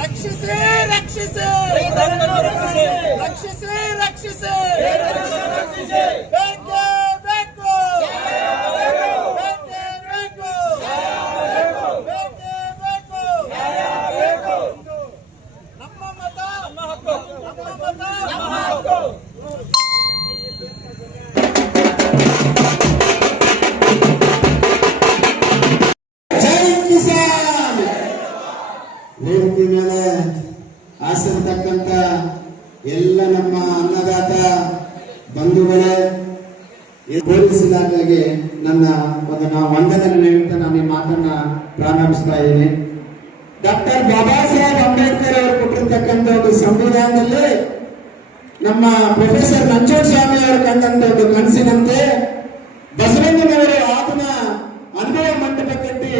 ರಕ್ಷಿಸಿ ರಕ್ಷಿಸಿ ರಕ್ಷಿಸಿ ರಕ್ಷಿಸಿ ಬೇಕೇ ಬೇಕು ಬೇಕೇ ಬೇಕು ಬೇಕೇ ಬೇಕು ನಮ್ಮ ಮತ ನಮ್ಮ ಹಕ್ಕು ನಮ್ಮ ಮತ ನಮ್ಮ ಹಕ್ಕು. ವೇದಿಕೆ ಮೇಲೆ ಆಸರಿರ್ತಕ್ಕಂಥ ಎಲ್ಲ ನಮ್ಮ ಅನ್ನದಾತ ಬಂಧುಗಳೇ, ಪೊಲೀಸ್ ಇಲಾಖೆಗೆ ನನ್ನ ವಂದನೆ ನೀಡುತ್ತಾ ನಾನು ಈ ಮಾತನ್ನ ಪ್ರಾರಂಭಿಸ್ತಾ ಇದ್ದೀನಿ. ಡಾಕ್ಟರ್ ಬಾಬಾ ಸಾಹೇಬ್ ಅಂಬೇಡ್ಕರ್ ಅವರು ಕೊಟ್ಟಿರ್ತಕ್ಕಂಥ ಒಂದು ಸಂವಿಧಾನದಲ್ಲಿ ನಮ್ಮ ಪ್ರೊಫೆಸರ್ ನಂಜುಂಡಸ್ವಾಮಿ ಅವರು ಕಂಡಂತ ಒಂದು ಕನಸಿನಂತೆ ಬಸವಣ್ಣನವರು ಆತನ ಅನುಭವ ಮಂಟಪ ಕಟ್ಟಿ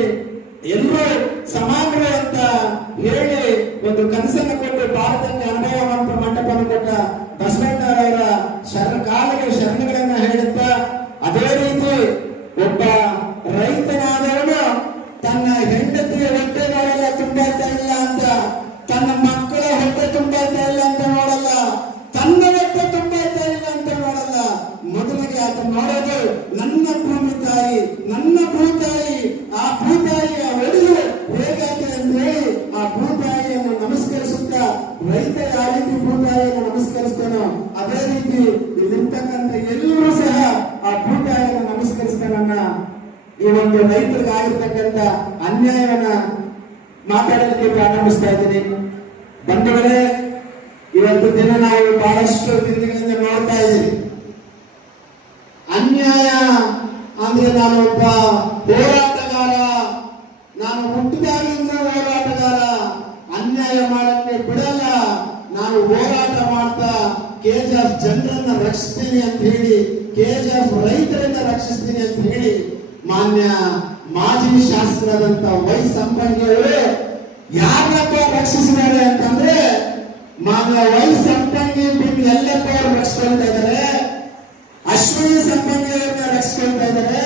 ಎಲ್ಲರೂ ಸಮಾನರು ಅಂತ ಹೇಳಿ ಒಂದು ಕನಸನ್ನು ಕೊಟ್ಟು ಭಾರತಕ್ಕೆ ಅನುಭವವಂತ ಮಂಟಪವನ್ನು ಕೊಟ್ಟ ಬಸವಣ್ಣವರ ಕಾಲಿಗೆ ಶರಣಗಳನ್ನ ಹೇಳುತ್ತಾ, ಅದೇ ರೀತಿ ಒಬ್ಬ ರೈತನಾದವನು ತನ್ನ ಹೆಂಡತಿಯ ಹೊಟ್ಟೆ ನೋಡಲ್ಲ ತುಂಬಾಯ್ತಾ ಇಲ್ಲ ಅಂತ, ತನ್ನ ಮಕ್ಕಳ ಹೊಟ್ಟೆ ತುಂಬಾಯ್ತಾ ಇಲ್ಲ ಅಂತ ನೋಡಲ್ಲ, ತನ್ನ ಹೊಟ್ಟೆ ತುಂಬಾಯ್ತಾ ಇಲ್ಲ ಅಂತ ನೋಡಲ್ಲ. ಮೊದಲಿಗೆ ಆತ ನೋಡೋದು ನನ್ನ ಭೂಮಿ ತಾಯಿ, ನನ್ನ ಭೂತಾಯಿ, ಆ ಭೂತಾಯಿಯ ಒಡೆಯು ಹೇಗಾಗಿದೆ ಅಂತ ಹೇಳಿ ಆ ಭೂತಾಯಿಯನ್ನು ನಮಸ್ಕರಿಸುತ್ತಾ, ರೈತ ಯಾವ ರೀತಿ ಭೂತಾಯಿಯನ್ನು ನಮಸ್ಕರಿಸ್ತಾನೋ ಅದೇ ರೀತಿ ಇಲ್ಲಿರ್ತಕ್ಕಂಥ ಎಲ್ಲರೂ ಸಹ ಆ ಭೂತಾಯಿಯನ್ನು ನಮಸ್ಕರಿಸ್ತಾನನ್ನ ಈ ಒಂದು ರೈತರಿಗೆ ಆಗಿರ್ತಕ್ಕಂಥ ಅನ್ಯಾಯವನ್ನ ಮಾತಾಡಲಿಕ್ಕೆ ಪ್ರಾರಂಭಿಸ್ತಾ ಇದ್ದೀನಿ. ಬಂಧುಗಳೇ, ಇವತ್ತು ದಿನ ನಾವು ಬಹಳಷ್ಟು ದಿನಗಳಿಂದ ನೋಡ್ತಾ ಇದ್ದೀವಿ. ಅನ್ಯಾಯ ಅಂದ್ರೆ ನಾನು ಒಬ್ಬ ಹೋರಾಟಗಾರ, ನಾನು ಹುಟ್ಟಿದಾಗಿಂದ ಹೋರಾಟಗಾರ, ಅನ್ಯಾಯ ಮಾಡಕ್ಕೆ ಬಿಡಲ್ಲ, ನಾನು ಹೋರಾಟ ಮಾಡ್ತಾ ಕೆಜಿಎಫ್ ಜನರನ್ನ ರಕ್ಷಿಸ್ತೀನಿ ಅಂತ ಹೇಳಿ, ಕೆಜಿಎಫ್ ರೈತರನ್ನ ರಕ್ಷಿಸ್ತೀನಿ ಅಂತ ಹೇಳಿ ಮಾನ್ಯ ಮಾಜಿ ಶಾಸಕರಾದಂತ ವೈ ಸಂಪಂಗಿಯವರು ಯಾರಪ್ಪ ರಕ್ಷಿಸಿದ್ದಾರೆ ಅಂತಂದ್ರೆ ಮಾನ್ಯ ವೈ ಸಂಪಂಗಿ ಬಿಟ್ಟು ಎಲ್ಲಪ್ಪ ಅವರು ರಕ್ಷಿಸ್ಕೊಳ್ತಾ ಇದ್ದಾರೆ, ಅಶ್ವಿನಿ ಸಂಪಂಗಿ ಅವರನ್ನ ರಕ್ಷಿಸ್ಕೊಳ್ತಾ ಇದ್ದಾರೆ,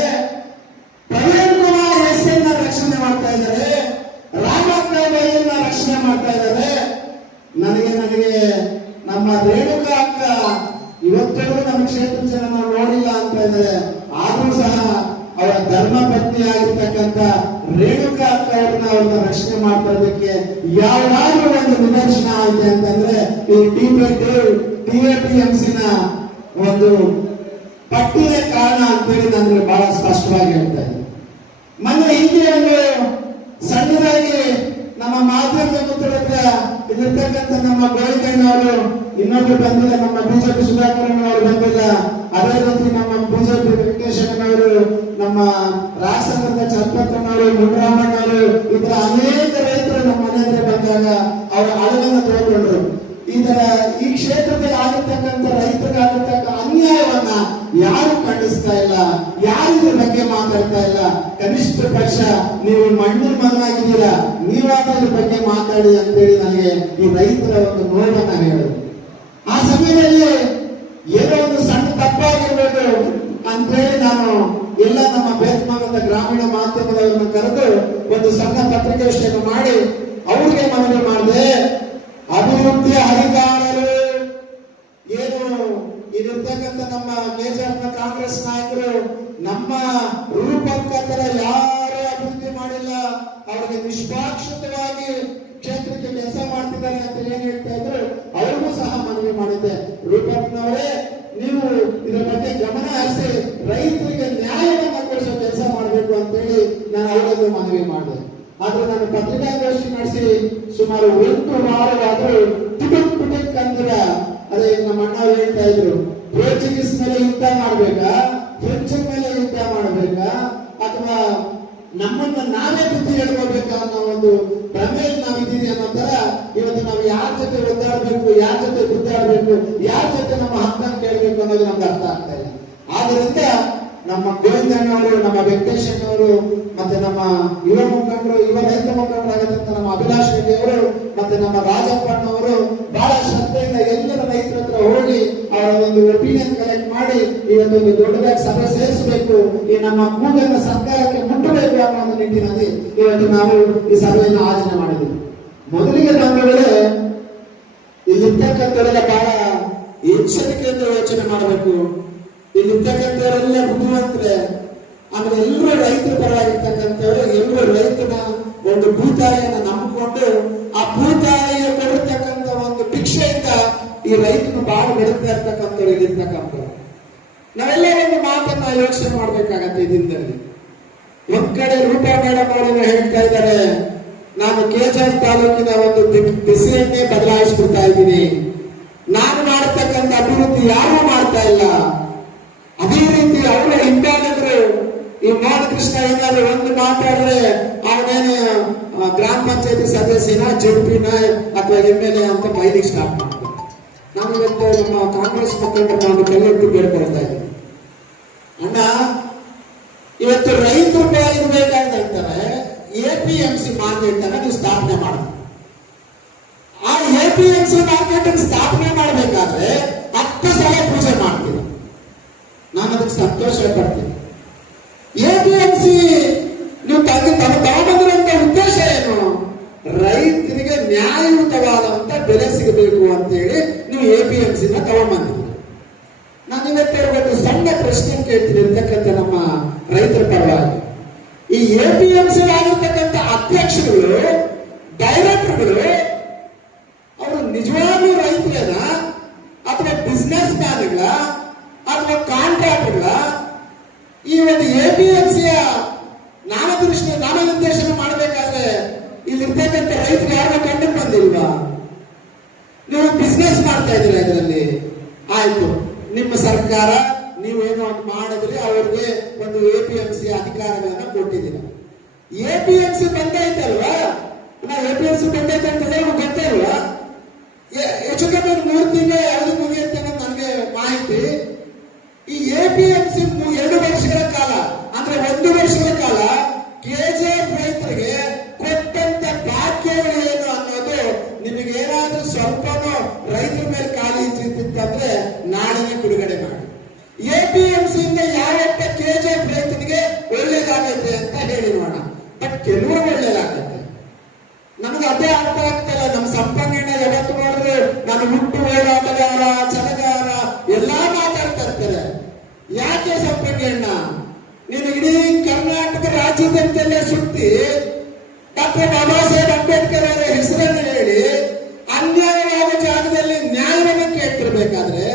ಪ್ರವೀಣ್ ಕುಮಾರ್ ಎಸ್ ಅನ್ನ ರಕ್ಷಣೆ ಮಾಡ್ತಾ ಇದ್ದಾರೆ, ರಾಮಪ್ಪ ವೈಯನ್ನ ರಕ್ಷಣೆ ಮಾಡ್ತಾ ಇದ್ದಾರೆ. ನನಗೆ ನಮ್ಮ ರೇಣುಕಾ ಅಕ್ಕ ಇವತ್ತೂ ನಮ್ಮ ಕ್ಷೇತ್ರ ಜನ ನೋಡಿಲ್ಲ ಅಂತ ಇದ್ದಾರೆ. ಆದ್ರೂ ಸಹ ಅವರ ಧರ್ಮ ಪತ್ನಿ ಆಗಿರ್ತಕ್ಕಂಥ ರೇಣುಕಾ ಅಕ್ಕ ಅವ್ರನ್ನ ರಕ್ಷಣೆ ಮಾಡ್ಕೊಳ್ಳೋದಕ್ಕೆ ಯಾವ್ದಾದ್ರು ಒಂದು ನಿದರ್ಶನ ಆಗಿದೆ ಅಂತಂದ್ರೆ ಈ ಟಿಎಪಿಎಂಸಿನ ಒಂದು ಪಟ್ಟಿನೇ ಕಾರಣ ಅಂತೇಳಿ ನನಗೆ ಬಹಳ ಸ್ಪಷ್ಟವಾಗಿ ಹೇಳ್ತಾ ಇದೆ. ಮೊನ್ನೆ ಹಿಂದೆ ಒಂದು ಸಣ್ಣದಾಗಿ ನಮ್ಮ ಮಾಧ್ಯಮದ ಹತ್ರ ಇಲ್ಲಿರ್ತಕ್ಕಂಥ ನಮ್ಮ ಗೋವಿಂದಣ್ಣವರು ಇನ್ನೊಬ್ರು ಬಂದಿಲ್ಲ, ನಮ್ಮ ಬಿಜೆಪಿ ಸುಧಾಕರಣ್ಣ ಅವರು ಬಂದಿಲ್ಲ, ಅದೇ ರೀತಿ ನಮ್ಮ ಬಿಜೆಪಿ ವೆಂಕಟೇಶಣ್ಣವರು, ನಮ್ಮ ರಾಜಸಂಘದ ಚಲಪತಣ್ಣವರು, ಮುನಿರಾಮಣ್ಣವರು, ಈ ತರ ಅನೇಕ ರೈತರು ನಮ್ಮ ಮನೆ ಹತ್ರ ಬಂದಾಗ ಅವರ ಅಳವನ್ನು ತಗೊಂಡ್ರು. ಈ ತರ ಈ ಕ್ಷೇತ್ರದಲ್ಲಿ ಆಗಿರ್ತಕ್ಕಂಥ ರೈತರಿಗಾಗಿರ್ತಕ್ಕ ಅನ್ಯಾಯವನ್ನ ಯಾರು ಖಂಡಿಸ್ತಾ ಇಲ್ಲ, ಯಾರು ಇದ್ರ ಬಗ್ಗೆ ಮಾತಾಡ್ತಾ ಇಲ್ಲ. ಕನಿಷ್ಠ ಪಕ್ಷ ನೀವು ಮಣ್ಣಿನ ಮಗನಾಗಿದ್ದೀರಾ, ನೀವಾದ ಇದ್ರ ಬಗ್ಗೆ ಮಾತಾಡಿ ಅಂತೇಳಿ ನನಗೆ ಈ ರೈತರ ಒಂದು ನೋವನ್ನ ಹೇಳೋದು. ಆ ಸಮಯದಲ್ಲಿ ಏನೋ ಒಂದು ಸಣ್ಣ ತಪ್ಪಾಗಿರ್ಬೋದು ಅಂತೇಳಿ ನಾನು ಎಲ್ಲ ನಮ್ಮ ಬೇತ್ಮಂಗಲದ ಗ್ರಾಮೀಣ ಮಾಧ್ಯಮದವರನ್ನು ಕರೆದು ಒಂದು ಸಣ್ಣ ಪತ್ರಿಕಾಗೋಷ್ಠಿಯನ್ನು ಮಾಡಿ ಅವ್ರಿಗೆ ಮನವಿ ಮಾಡಿದೆ. ಅಭಿವೃದ್ಧಿಯ ಅಧಿಕಾರರು ಏನು ಇಲ್ಲಿರ್ತಕ್ಕಂಥ ನಮ್ಮ ಕೆಜಿಎಫ್ನ ಕಾಂಗ್ರೆಸ್ ನಾಯಕರು ನಮ್ಮ ರೂಪಕತರ ಯಾರು ಅಭಿವೃದ್ಧಿ ಮಾಡಿಲ್ಲ, ಅವರಿಗೆ ನಿಷ್ಪಾಕ್ಷಿತವಾಗಿ ಕ್ಷೇತ್ರಕ್ಕೆ ಕೆಲಸ ಮಾಡ್ತಿದ್ದಾರೆ ಅಂತ ಏನ್ ಹೇಳ್ತಾ ಇದ್ರು, ಅವ್ರಿಗೂ ಸಹ ಮನವಿ ಮಾಡಿದ್ದೆ. ರೂಪಕ್ನವರೇ, ನೀವು ಇದರ ಬಗ್ಗೆ ಗಮನ ಹರಿಸಿ ರೈತರಿಗೆ ನ್ಯಾಯವನ್ನು ಕೊಡಿಸೋ ಕೆಲಸ ಮಾಡಬೇಕು ಅಂತೇಳಿ ನಾನು ಅವರನ್ನು ಮನವಿ ಮಾಡಿದೆ. ಆದ್ರೆ ನಾನು ಪತ್ರಿಕಾಗೋಷ್ಠಿ ನಡೆಸಿ ಸುಮಾರು 8 ವಾರವಾದರೂ ಟಿಕೆಟ್ ಅಂದ್ರ ಅದೇ ನಮ್ಮ ಅಣ್ಣ ಹೇಳ್ತಾ ಇದ್ರು, ಪೋರ್ಚುಗೀಸ್ ಮೇಲೆ ಯುದ್ಧ ಮಾಡ್ಬೇಕಾ, ಫ್ರೆಂಚ್ ಮೇಲೆ ಯುದ್ಧ ಮಾಡ್ಬೇಕಾ, ಅಥವಾ ನಮ್ಮನ್ನ ನಾವೇ ಬುದ್ಧಿ ಹೇಳ್ಕೋಬೇಕಾ ಅನ್ನೋ ಒಂದು ಭ್ರಮೆಯಲ್ಲಿ ನಾವಿದ್ದೀವಿ ಅನ್ನೋ ತರ ಇವತ್ತು ನಾವು ಯಾರ ಜೊತೆ ಒದ್ದಾಡಬೇಕು, ಯಾರ ಜೊತೆ ಗುದ್ದಾಡಬೇಕು, ಯಾರ ಜೊತೆ ನಮ್ಮ ಹಕ್ಕನ್ನು ಕೇಳಬೇಕು ಅನ್ನೋದು ನಮ್ಗೆ ಅರ್ಥ ಆಗ್ತಾ ಇಲ್ಲ. ಆದ್ರಿಂದ ನಮ್ಮ ಗೋವಿಂದಣ್ಣವರು, ನಮ್ಮ ವೆಂಕಟೇಶಣ್ಣವರು, ಮತ್ತೆ ನಮ್ಮ ಯುವ ಮುಖಂಡರು, ಯುವ ರೈತ ಮುಖಂಡರಾಗದಂತ ನಮ್ಮ ಅಭಿಲಾಷ್ ರೆಡ್ಡಿ ಅವರು, ಮತ್ತೆ ನಮ್ಮ ರಾಜಪ್ಪಣ್ಣವರು ಬಹಳ ಶ್ರದ್ಧೆಯಿಂದ ಎಲ್ಲರ ರೈತರ ಹತ್ರ ಹೋಗಿ ಅವರ ಒಂದು ಒಪಿನಿಯನ್ ಕಲೆಕ್ಟ್ ಮಾಡಿ ಇವತ್ತೊಂದು ದೊಡ್ಡದಾಗಿ ಸಭೆ ಸೇರಿಸಬೇಕು, ಈ ನಮ್ಮ ಕೂಗನ್ನು ಸರ್ಕಾರಕ್ಕೆ ಮುಟ್ಟಬೇಕು ಅನ್ನೋ ಒಂದು ನಿಟ್ಟಿನಲ್ಲಿ ಇವತ್ತು ನಾವು ಈ ಸಭೆಯನ್ನು ಆಯೋಜನೆ ಮಾಡಿದ್ದೀವಿ. ಮೊದಲಿಗೆ ಬಂದವರೇ ಇಲ್ಲಿರ್ತಕ್ಕಂಥವರೆಲ್ಲ ಬಹಳ ಎಚ್ಚರಿಕೆಯಿಂದ ಯೋಚನೆ ಮಾಡಬೇಕು. ಇಲ್ಲಿರ್ತಕ್ಕಂಥವರೆಲ್ಲ ಬುದ್ಧಿವಂತರೆ, ಆಮೇಲೆ ಎಲ್ಲರೂ ರೈತರ ಪರವಾಗಿರ್ತಕ್ಕಂಥವ್ರು, ಎಲ್ಲರೂ ರೈತನ ಒಂದು ಭೂತಾಯಿಯನ್ನು ನಂಬಿಕೊಂಡು ಆ ಭೂತಾಯಿಯ ಕೊಡಿರ್ತಕ್ಕಂಥ ಒಂದು ಭಿಕ್ಷೆಯಿಂದ ಈ ರೈತನು ಬಹಳ ಬೆಳೀತಾ ಇರ್ತಕ್ಕಂಥವ್ರು ಇಲ್ಲಿರ್ತಕ್ಕಂಥವ್ರು. ನಾವೆಲ್ಲ ಒಂದು ಮಾತನ್ನ ಯೋಚನೆ ಮಾಡ್ಬೇಕಾಗತ್ತೆ ಈ ದಿನದಲ್ಲಿ. ಒಂದ್ ಕಡೆ ರೂಪಾ ಮೇಡಮ್ ಅವರು ಹೇಳ್ತಾ ಇದ್ದಾರೆ, ನಾನು ಕೆಜಾರ್ ತಾಲೂಕಿನ ಒಂದು ದಿಸೆಯನ್ನೇ ಬದಲಾಯಿಸ್ಬಿಡ್ತಾ ಇದ್ದೀನಿ, ನಾನು ಮಾಡತಕ್ಕಂಥ ಅಭಿವೃದ್ಧಿ ಯಾರೂ ಮಾಡ್ತಾ ಇಲ್ಲ. ಅದೇ ರೀತಿ ಅವರ ಹಿಂಬಾಲಕರು ಈ ಮೋಹನ ಕೃಷ್ಣ ಏನಾದ್ರು ಒಂದು ಮಾತಾಡಿದ್ರೆ ಅವನೇನು ಗ್ರಾಮ ಪಂಚಾಯತಿ ಸದಸ್ಯನ, ಜೆಪಿನ ಅಥವಾ MLA ಅಂತ ಬೈಲಿಕ್ಕೆ ಸ್ಟಾರ್ಟ್ ಮಾಡ್ತಾರೆ. ನಾನು ಇವತ್ತು ನಮ್ಮ ಕಾಂಗ್ರೆಸ್ ಮುಖಂಡರು ನಾನು ಕೈಯೆತ್ತಿ ಬೇಡ್ಕೊಳ್ತಾ ಇದ್ದೀನಿ, ಅಣ್ಣ ಇವತ್ತು ರೈತರ ಇರ್ಬೇಕಾದಂತಾರೆ APMC ಮಾರ್ಕೆಟ್ ಅನ್ನ ನೀವು ಸ್ಥಾಪನೆ ಮಾಡಿದ್ರಿ. ಆ APMC ಮಾರ್ಕೆಟ್ ಸ್ಥಾಪನೆ ಮಾಡಬೇಕಾದ್ರೆ 10 ಸಲ ಪೂಜೆ ಮಾಡ್ತೀವಿ. ನಾನು ಅದಕ್ಕೆ ಸಂತೋಷ ಪಡ್ತೀನಿ. APMC ನೀವು ತಗೊಂಡಿರುವಂತ ಉದ್ದೇಶ ಏನು? ರೈತರಿಗೆ ನ್ಯಾಯಯುತವಾದಂತ ಬೆಲೆ ಸಿಗಬೇಕು ಅಂತ ಹೇಳಿ ನೀವು APMC ನ ತಗೊಂಡ್ಬಂದಿದ್ದೀರಿ. ನಾನು ಇವತ್ತು ಒಂದು ಸಣ್ಣ ಪ್ರಶ್ನೆ ಕೇಳ್ತೀನಿ ಇರ್ತಕ್ಕಂಥ ನಮ್ಮ ರೈತರ ಪರವಾಗಿ. ಈ APMC ಆಗಿರ್ತಕ್ಕಂಥ ಅಧ್ಯಕ್ಷರುಗಳು, ಡೈರೆಕ್ಟರ್ಗಳು ಅವರು ನಿಜವಾಗ್ಲೂ ರೈತರೇನ ಅಥವಾ ಬಿಸ್ನೆಸ್ ಮ್ಯಾನ್ಗಳ ಅಥವಾ ಕಾಂಟ್ರಾಕ್ಟರ್ಗಳ? ಈ ಒಂದು APMCಯ ನಾಮನಿರ್ದೇಶನ ಮಾಡಬೇಕಾದ್ರೆ ಇಲ್ಲಿರ್ತಕ್ಕಂಥ ರೈತರು ಯಾರು ಕಂಡು ಬಂದಿಲ್ವಾ? ನೀವು ಬಿಸ್ನೆಸ್ ಮಾಡ್ತಾ ಇದ್ದೀರಾ ಇದರಲ್ಲಿ. ಆಯ್ತು, ನಿಮ್ಮ ಸರ್ಕಾರ ನೀವೇನೋ ಒಂದು ಮಾಡಿದ್ರೆ ಅವರಿಗೆ ಒಂದು APMC ಅಧಿಕಾರಗಳನ್ನ ಕೊಟ್ಟಿದ್ದೀರ. APMC ಬಂದೈತಲ್ವಾ? ನಾವು APMC ಬಂದೈತೆ ಅಂತ ಗೊತ್ತೇ ಇಲ್ವಾ? ಹೆಚ್ಚು ಕಮ್ಮಿ 3 ತಿಂಗಳು ಯಾವುದು ಮುಗಿಯುತ್ತೆ ಅನ್ನೋದು ನನಗೆ ಮಾಹಿತಿ. ಈ APMC 2 ವರ್ಷಗಳ ಕಾಲ ಅಂದ್ರೆ 1 ವರ್ಷಗಳ ಕಾಲ KGF ರೈತರಿಗೆ ಕೊಟ್ಟಂತ ಬಾಕ್ಯಗಳು ಏನು ಅನ್ನೋದು ನಿಮಗೆ ಏನಾದ್ರೂ ಸ್ವಲ್ಪನೂ ರೈತರ ಮೇಲೆ ಖಾಲಿ ಇದ್ದಿತ್ತಂದ್ರೆ ನಾಳೆನೇ ಬಿಡುಗಡೆ ಮಾಡಿ. APMC ಇಂದ ಯಾವತ್ತ KGF ರೈತನಿಗೆ ಒಳ್ಳೇದಾಗೈತೆ ಅಂತ ಹೇಳಿ ನೋಡೋಣ. ಬಟ್ ಕೆಲವರು ಒಳ್ಳೇದಾಗತ್ತೆ, ನಮ್ಗೆ ಅದೇ ಅರ್ಥ ಆಗ್ತಲ್ಲ. ನಮ್ಮ ಸಂಪಂಗಣ್ಣ ಯಾವತ್ತು ನೋಡಿದ್ರೆ ನಾನು ಹುಟ್ಟು ಹೋರಾಟಗಾರ, ಚಲಗಾರ ಎಲ್ಲಾ ಮಾತಾಡ್ತಾ ಇರ್ತಾರೆ. ಯಾಕೆ ಸಂಪಂಗಣ್ಣ ನೀನು ಇಡೀ ಕರ್ನಾಟಕ ರಾಜ್ಯದಂತೆಲ್ಲೇ ಸುತ್ತಿ ಡಾಕ್ಟರ್ ಬಾಬಾ ಸಾಹೇಬ್ ಅಂಬೇಡ್ಕರ್ ಅವರ ಹೆಸರನ್ನು ಹೇಳಿ ಅನ್ಯಾಯವಾದ ಜಾಗದಲ್ಲಿ ನ್ಯಾಯವನ್ನು ಕೇಳ್ತಿರ್ಬೇಕಾದ್ರೆ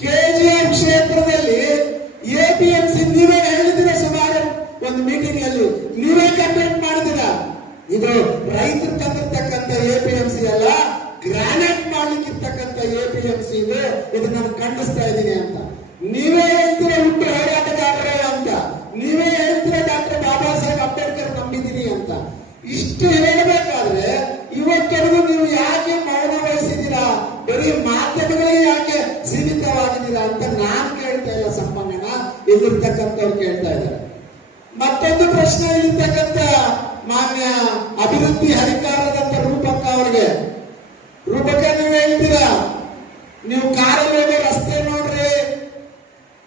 KGF ಕ್ಷೇತ್ರದಲ್ಲಿ APMC ನೀವೇ ಹೇಳಿದಿರ, ಸುಮಾರು ಒಂದು ಮೀಟಿಂಗ್ ಅಲ್ಲಿ ನೀವೇ ಕಂಪ್ಲೇಂಟ್ ಮಾಡಿದಿರ. ಇದು ರೈತರು ತಂದಿರ್ತಕ್ಕಂಥ APMC ಅಲ್ಲ, ಗ್ರಾನೇಟ್ ಮಾಡ್ಲಿಕ್ಕಿರ್ತಕ್ಕಂಥ APMC ಇದು ನಾನು ಖಂಡಿಸ್ತಾ ಇದ್ದೀನಿ ಅಂತ ನೀವೇ ಹೇಳ್ತೀರ. ಹುಟ್ಟು ಹೋರಾಟಗಾರರೇ ಅಂತ ನೀವೇ ಹೇಳ್ತೀರ. ಡಾಕ್ಟರ್ ಬಾಬಾ ಸಾಹೇಬ್ ಅಂಬೇಡ್ಕರ್ ನಂಬಿದ್ದೀನಿ ಅಂತ ಇಷ್ಟು ಹೇಳಬೇಕಾದ್ರೆ ಇವತ್ತರೆಗೂ ನೀವು ಯಾಕೆ ಮೌನ ವಹಿಸಿದ್ದೀರಾ? ಬರೀ ಮಾಧ್ಯಮಗಳಿಗೆ ಯಾಕೆ ಸೀಮಿತವಾಗಿದ್ದೀರಾ ಅಂತ ನಾನು ಕೇಳ್ತಾ ಇಲ್ಲ ಸಂಪಂಗಣ್ಣ, ಇಲ್ಲಿರ್ತಕ್ಕಂಥವ್ರು ಕೇಳ್ತಾ ಇದ್ದಾರೆ. ಮತ್ತೊಂದು ಪ್ರಶ್ನೆ ಇಲ್ಲಿರ್ತಕ್ಕಂಥ ಮಾನ್ಯ ಅಭಿವೃದ್ಧಿ ಅಧಿಕಾರದಂತ ರೂಪಕ್ಕ ಅವರಿಗೆ, ರೂಪಕ್ಕ ನೀವು ಹೇಳ್ತೀರಾ ನೀವು ಕಾರಲ್ಲಿ ಹೋಗೋ ರಸ್ತೆ ನೋಡ್ರಿ,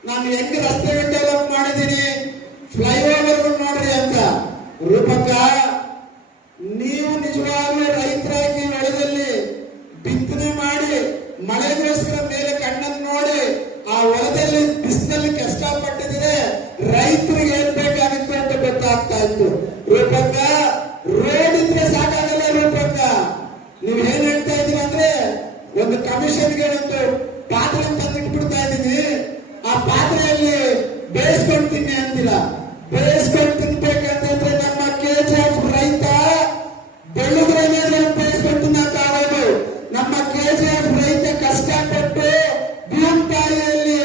ನಾನು ಹೆಂಗ್ ರಸ್ತೆ ಡೆವಲಪ್ ಮಾಡಿದ್ದೀನಿ, ಫ್ಲೈಓವರ್ ನೋಡ್ರಿ ಅಂತ. ರೂಪಕ್ಕ ನೀವು ನಿಜವಾಗ್ಲೂ ರೈತರಾಗಿ ಹೊಲದಲ್ಲಿ ಬಿತ್ತನೆ ಮಾಡಿ ಮಳೆಗೋಸ್ಕರ ಮೇಲೆ ಕಣ್ಣನ್ನು ನೋಡಿ ಆ ಹೊಲದಲ್ಲಿ ಬಿಸಿಲಲ್ಲಿ ಕಷ್ಟಪಟ್ಟಿದ್ರೆ ರೈತರಿಗೆ ಏನ್ ಬೇಕಾಗಿತ್ತು ಅಂತ ಗೊತ್ತಾಗ್ತಾ ಇತ್ತು. ರೂಪಕ್ಕ ರೋಡ್ ಇದ್ರೆ ಸಾಕಾಗಲ್ಲ. ರೂಪಕ್ಕ ನೀವು ಏನ್ ಹೇಳ್ತಾ ಇದೀರ ಅಂದ್ರೆ ಒಂದು ಕಮಿಷನ್ಗೆ ಒಂದು ಪಾತ್ರೆ ತಂದಿಟ್ಬಿಡ್ತಾ ಇದ್ದೀನಿ, ಆ ಪಾತ್ರೆಯಲ್ಲಿ ಬೇಯಿಸ್ಕೊಂಡು ತಿನ್ನಿ ಅಂತಿಲ್ಲ. ಬೇಯಿಸ್ಕೊಂಡು ತಿನ್ಬೇಕಂತಂದ್ರೆ ನಮ್ಮ KGF ರೈತ ಬೆಳೆದ್ರೇನೆ ಬೇಯಿಸ್ಕೊಂಡು ತಿನ್ನಕ್ಕಾಗೋದು. ನಮ್ಮ KGF ರೈತ ಕಷ್ಟಪಟ್ಟು ಭೂಮಿ ತಾಯಿಯಲ್ಲಿ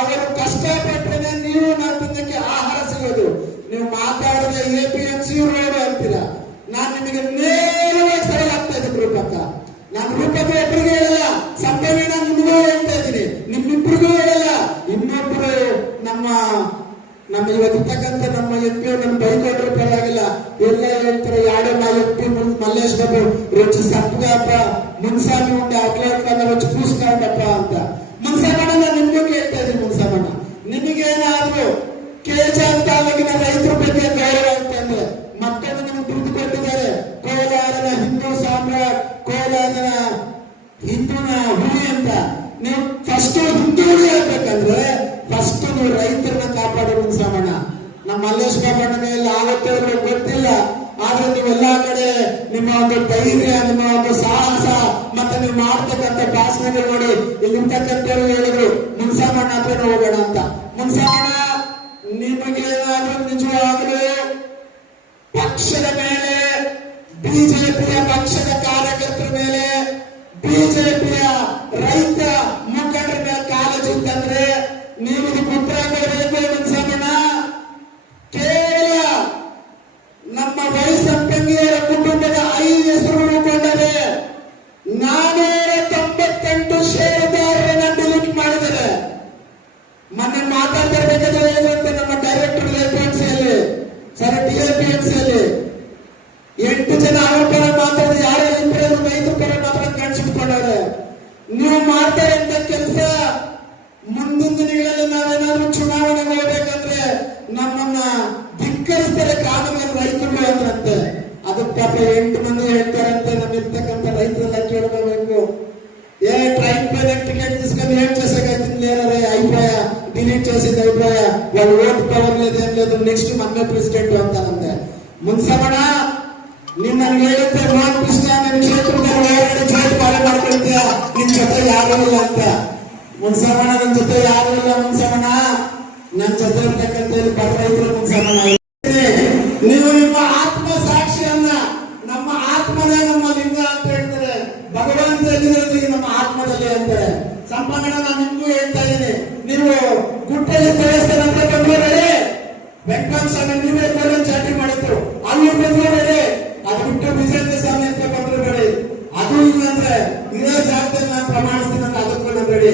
ಅವರು ಕಷ್ಟಪಟ್ಟರೆ ನೀವು ನಾವು ತಿನ್ನಕ್ಕೆ ಆಹಾರ ಸಿಗೋದು. ನೀವು ಮಾತಾಡಿದ್ರೆ APMC ರೋಡ್ ಅಂತೀರ. ನಾನು ನಿಮಗೆ ನೇರವಾಗಿ ಸರಳ ಆಗ್ತಾ ಇದ್ದೀನಿ ರೂಪಕ್ಕ. ನಾನು ರೂಪಕ್ಕೆ ಒಬ್ಬರಿಗೆ ಹೇಳಲ್ಲ, ಮುನ್ಸಾಮಿ ಉಂಡೆ ಅವಕ್ಕೆಲ್ಲ వచ్చి ಕೂಸ್ಕೊಂಡಪ್ಪ ಅಂತ. ಮುನ್ಸಾಮಣ್ಣ, ನಾನು ನಿಮ್ಗೂ ಕೇಳ್ತಾ ಇದ್ದೀನಿ ಮುನ್ಸಾಮಣ್ಣ, ನಿಮಗೇನಾದ್ರೂ ಕೆಜಾರ್ ತಾಲೂಕಿನ ರೈತರ ಬಗ್ಗೆ ಗೌರವ ಅಂತಂದ್ರೆ ಮತ್ತೊಂದು ನಿಮ್ಗೆ ದುಡ್ಡು ಕೊಟ್ಟಿದ್ದಾರೆ. ಕೋಲಾರನ ಹಿಂದೂ ಸಾಮ್ರಾಟ್, ಕೋಲಾರನ ಹಿಂದೂನ ಹುಲಿ ಅಂತ. ನೀವು ಫಸ್ಟ್ ಹಿಂದೂ ಹೇಳ್ಬೇಕಂದ್ರೆ ಫಸ್ಟ್ ನೀವು ರೈತರನ್ನ ಕಾಪಾಡಿ ಮುನ್ಸಾಮಣ್ಣ. ನಮ್ಮ ಮಲ್ಲೇಶ್ ಬಾಬಣ್ಣನ ಎಲ್ಲ ಆಗುತ್ತೆ ಗೊತ್ತಿಲ್ಲ, ಆದ್ರೆ ನೀವೆಲ್ಲಾ ಕಡೆ ನಿಮ್ಮ ಒಂದು ಧೈರ್ಯ, ನಿಮ್ಮ ಒಂದು ಸಾಹಸ ಮತ್ತೆ ನೀವು ಮಾಡ್ತಕ್ಕಂಥ ಭಾಷಣಗಳು ನೋಡಿ ಇಲ್ಲಿರ್ತಕ್ಕಂಥವ್ರು ಹೇಳಿದ್ರು ಮುನ್ಸಾಮಣ್ಣ ಹತ್ರ ಹೋಗೋಣ ಅಂತ. ಮುನ್ಸಾಮಣ್ಣ, ನಿಮಗೇನಾದ್ರೂ ನಿಜವಾಗ್ಲೂ ಪಕ್ಷದ ಮೇಲೆ, ಬಿಜೆಪಿಯ ಪಕ್ಷದ ಕಾರ್ಯಕರ್ತರ ಮೇಲೆ, ಬಿಜೆಪಿಯ ರೈತ ಮುಖಂಡರ ಮೇಲೆ ಕಾಳಜಿ ಇತ್ತಂದ್ರೆ ನೀವು ಇದಕ್ಕೆ ಉತ್ತರ ಕೊಡಬೇಕು ಮುನ್ಸಾಮಣ್ಣ. ಕೇವಲ ನಮ್ಮ ವಯಸ್ಸಂಪಂಗಿಯರ ಕುಟುಂಬದ 5 ಹೆಸರುಗಳು ಕೊಂಡರೆ 498 ಷೇರುದಾರರನ್ನ ಡಿಲೀಟ್ ಮಾಡಿದ್ದಾರೆ. ಮೊನ್ನೆ ಮಾತಾಡ್ತಿರ್ಬೇಕಾದ್ರೆ ಏನಂತೆ ನಮ್ಮ ಡೈರೆಕ್ಟರ್ ಎಪಿಎಂಸಿಯಲ್ಲಿ, ಸರ್ ಟಿಎಪಿಎಂಸಿಯಲ್ಲಿ 8 ಜನ ಅವ್ರ ಪರ ಮಾತಾಡಿದ್ರೆ ಯಾರೋ ಇಬ್ಬರು ರೈತರ ಪರ ಮಾತಾಡೋದು ಕಾಣಿಸಿಟ್ಕೊಂಡವ್ರೆ. ನೀವು ಮಾಡ್ತಾ ಇದ್ದ ಕೆಲಸ ಮುಂದಿನ ದಿನಗಳಲ್ಲಿ ನಾವೇನಾದ್ರೂ ಚುನಾವಣೆಗೆ ಹೋಗ್ಬೇಕಂದ್ರೆ ನಮ್ಮನ್ನ ಧಿಕ್ಕರಿಸ್ತಾರೆ ಕಾನೂನಿನ ರೈತರು ಅಂದ್ರಂತೆ. ಅದಕ್ಕೆ ಪಾಪ 8 ಮಂದಿ ಹೇಳ್ತಾರಂತೆ. ನಮ್ಮಿರ್ತಕ್ಕಂಥ రైతుల ಕೇಳಬೇಕು, ఏ ట్రైన్ పైన టికెట్ తీసుకొని ఏం చేసేకైతుంది లేరే, అయిపోయా డిలీట్ చేసింది, అయిపోయా వాళ్ళు ఓటు పవర్ లేదు, ఏం లేదు, నెక్స్ట్ మనమే ప్రెసిడెంట్ అంటానంతే. ಮುನ್ಸಮಣ್ಣ, ನೀನ್ ನನ್ಗೆ ಹೇಳಿದ್ದೆ ಮಾನ್ ಕೃಷ್ಣ ನಿನ್ ಕ್ಷೇತ್ರದಲ್ಲಿ ಹೋರಾಡಿ ಜೋಟ್ ಪಾಲ ಮಾಡ್ಕೊಳ್ತೀಯ, ನಿನ್ ಜೊತೆ ಯಾರು ಇಲ್ಲ ಅಂತ. ಮುನ್ಸಮಣ್ಣ, ನನ್ ಜೊತೆ ಯಾರು ಇಲ್ಲ ಮುನ್ಸಮಣ್ಣ, ನನ್ ಜೊತೆ ಇರ್ತಕ್ಕಂಥ ಬಡ ರೈತರು ಮುನ್ಸಮಣ್ಣ. ನೀವು ನಿಮ್ಮ ಆತ್ಮ ಸಾಕ್ಷಿಯನ್ನ, ನಮ್ಮ ಆತ್ಮನೇ ನಮ್ಮ ಲಿಂಗ ಅಂತ ಹೇಳ್ತಾರೆ. ಭಗವಂತ ಎಲ್ಲಿರೋದಿಗೆ ನಮ್ಮ ಆತ್ಮದಲ್ಲಿ ಅಂತಾರೆ. ಸಂಪಂಗಣ, ನಾನು ನಿಮ್ಗೂ ಹೇಳ್ತಾ ಇದ್ದೀನಿ, ನೀವು ಗುಟ್ಟೆಯಲ್ಲಿ ದೇವಸ್ಥಾನ ಅಂತ ಬಂದ್ಬೇಡಿ. ವೆಂಕಟ ಸ್ವಾಮಿ ನೀವೇ ಗೋರನ್ ಚಾಟಿ ಮಾಡಿದ್ರು, ಅಲ್ಲಿ ಬಂದ್ಬೇಡಿ. ಅದು ಬಿಟ್ಟು ವಿಜೇಂದ್ರ ಸ್ವಾಮಿ ಅಂತ ಬಂದ್ಬೇಡಿ. ಅದು ಇಲ್ಲಂದ್ರೆ ಇದೇ ಜಾಗದಲ್ಲಿ ನಾನು ಪ್ರಮಾಣಿಸ್ತೀನಿ ಅಂತ ಅದಕ್ಕೆ ಬಂದ್ಬೇಡಿ.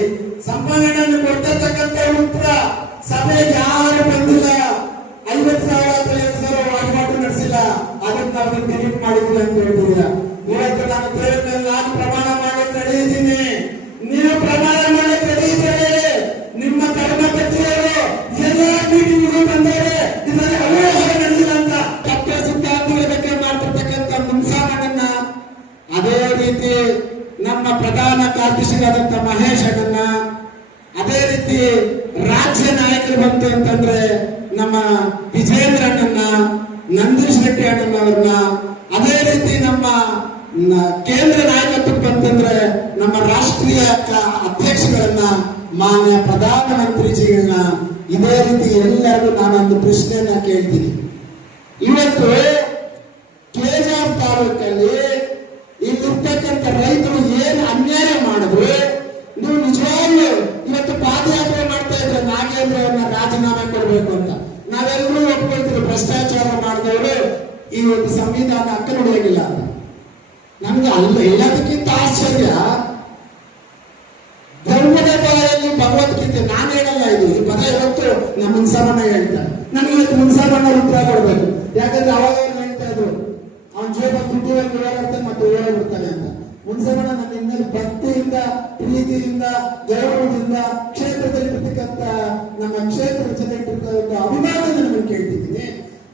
ಸಂಪಂಗಣ, ನೀವು ಕೊಡ್ತಕ್ಕಂಥ ಉತ್ತರ ಸಭೆಗೆ ಯಾರು ಬಂದಿಲ್ಲ, 50,000 ಅಥವಾ 2,000 ವಹಿವಾಟು ನಡೆಸಿಲ್ಲ, ಅದಕ್ಕೆ ನಾವು ಡಿಲೀಟ್ ಮಾಡಿದ್ವಿ ಅಂತ ಹೇಳ್ತೀರ. ಇವತ್ತು ನಾನು ದೇವರ ಮೇಲೆ ನಾನು ಪ್ರಮಾಣ ಮಾಡಕ್ಕೆ ರೆಡಿ ಇದ್ದೀನಿ. ನೀವು ಪ್ರಮಾಣ ಮಾಡಕ್ಕೆ ರೆಡಿ ಇದ್ದಾರೆ. ನಿಮ್ಮ ಧರ್ಮಪತಿಯವರು ಎಲ್ಲ ಮೀಟಿಂಗ್ಗಳು ಬಂದರೆ ಇದರಲ್ಲಿ ಅವ್ಯವಹಾರ ನಡೆದಿಲ್ಲ ಅಂತ ತಪ್ಪ ಸಿದ್ಧಾಂತಗಳ ಬಗ್ಗೆ ಮಾಡ್ತಿರ್ತಕ್ಕಂಥ ಮುನ್ಸಾಮಣ್ಣನ್ನ, ಅದೇ ರೀತಿ ನಮ್ಮ ಪ್ರಧಾನ ಕಾರ್ಯದರ್ಶಿಯಾದಂಥ ಮಹೇಶ್ ಅಣ್ಣನ್ನ, ಅದೇ ರೀತಿ ರಾಜ್ಯ ನಾಯಕರು ಬಂತು ಅಂತಂದ್ರೆ ನಮ್ಮ ವಿಜೇಂದ್ರ ಅಣ್ಣನ್ನ, ನಂದೀಶ್ ರೆಡ್ಡಿ ಅಣ್ಣನವ್ರನ್ನ, ಅದೇ ರೀತಿ ನಮ್ಮ ಕೇಂದ್ರ ನಾಯಕತ್ವಕ್ಕೆ ಬಂತಂದ್ರೆ ನಮ್ಮ ರಾಷ್ಟ್ರೀಯ ಅಧ್ಯಕ್ಷಗಳನ್ನ, ಮಾನ್ಯ ಪ್ರಧಾನಮಂತ್ರಿಜಿಗಳನ್ನ, ಇದೇ ರೀತಿ ಎಲ್ಲರಿಗೂ ನಾನೊಂದು ಪ್ರಶ್ನೆಯನ್ನ ಕೇಳ್ತೀನಿ. ಇವತ್ತು ಕೆಜಾರ್ ತಾಲೂಕಲ್ಲಿ ಇಲ್ಲಿರ್ತಕ್ಕಂಥ ರೈತರು ಏನು ಅನ್ಯಾಯ ಮಾಡಿದ್ರು, ನೀವು ನಿಜವಾಗ್ಲೂ ಇವತ್ತು ಪಾದಯಾತ್ರೆ ಮಾಡ್ತಾ ಇದ್ರೆ ನಾಗೇಂದ್ರ ಅವ್ರನ್ನ ರಾಜೀನಾಮೆ ಕೊಡಬೇಕು ಅಂತ ನಾವೆಲ್ಲರೂ ಒಪ್ಕೊಳ್ತೀವಿ. ಭ್ರಷ್ಟಾಚಾರ ಮಾಡಿದವರು ಈ ಒಂದು ಸಂವಿಧಾನ ಹಕ್ಕ ನಡೆಯಲಿಲ್ಲ ಅಂತ. ನಮ್ಗೆ ಅಲ್ಲ ಎಲ್ಲದಕ್ಕಿಂತ ಆಶ್ಚರ್ಯ, ಧರ್ಮದ ಬಾಯಲ್ಲಿ ಭಗವದ್ಗೀತೆ, ನಾನು ಹೇಳಲ್ಲ ಇದು, ಈ ಪದ ಇವತ್ತು ನಮ್ಮ ಮುನ್ಸಾಮಣ್ಣ ಹೇಳ್ತಾರೆ. ನನಗೆ ಇವತ್ತು ಮುನ್ಸಾಮಣ್ಣ ಉತ್ತರ ಕೊಡ್ಬೇಕು. ಯಾಕಂದ್ರೆ ಅವಾಗ ಹೇಳ್ತಾ ಇದ್ರು ಅವನ ಜೀವ ದುಡ್ಡು ಓಡಾಡ್ತಾನೆ ಮತ್ತೆ ಓಡಾಡ್ಬಿಡ್ತಾನೆ ಅಂತ. ಮುನ್ಸಾಮಣ್ಣ, ನನ್ನ ಇನ್ಮೇಲೆ ಭಕ್ತಿಯಿಂದ, ಪ್ರೀತಿಯಿಂದ, ಗೌರವದಿಂದ ಕ್ಷೇತ್ರದಲ್ಲಿ ಇರ್ತಕ್ಕಂಥ ನಮ್ಮ ಕ್ಷೇತ್ರದ ಜನರಿರ್ತಕ್ಕಂಥ ಅಭಿಮಾನದಿಂದ ನಾನು ಕೇಳ್ತಿದ್ದೀನಿ.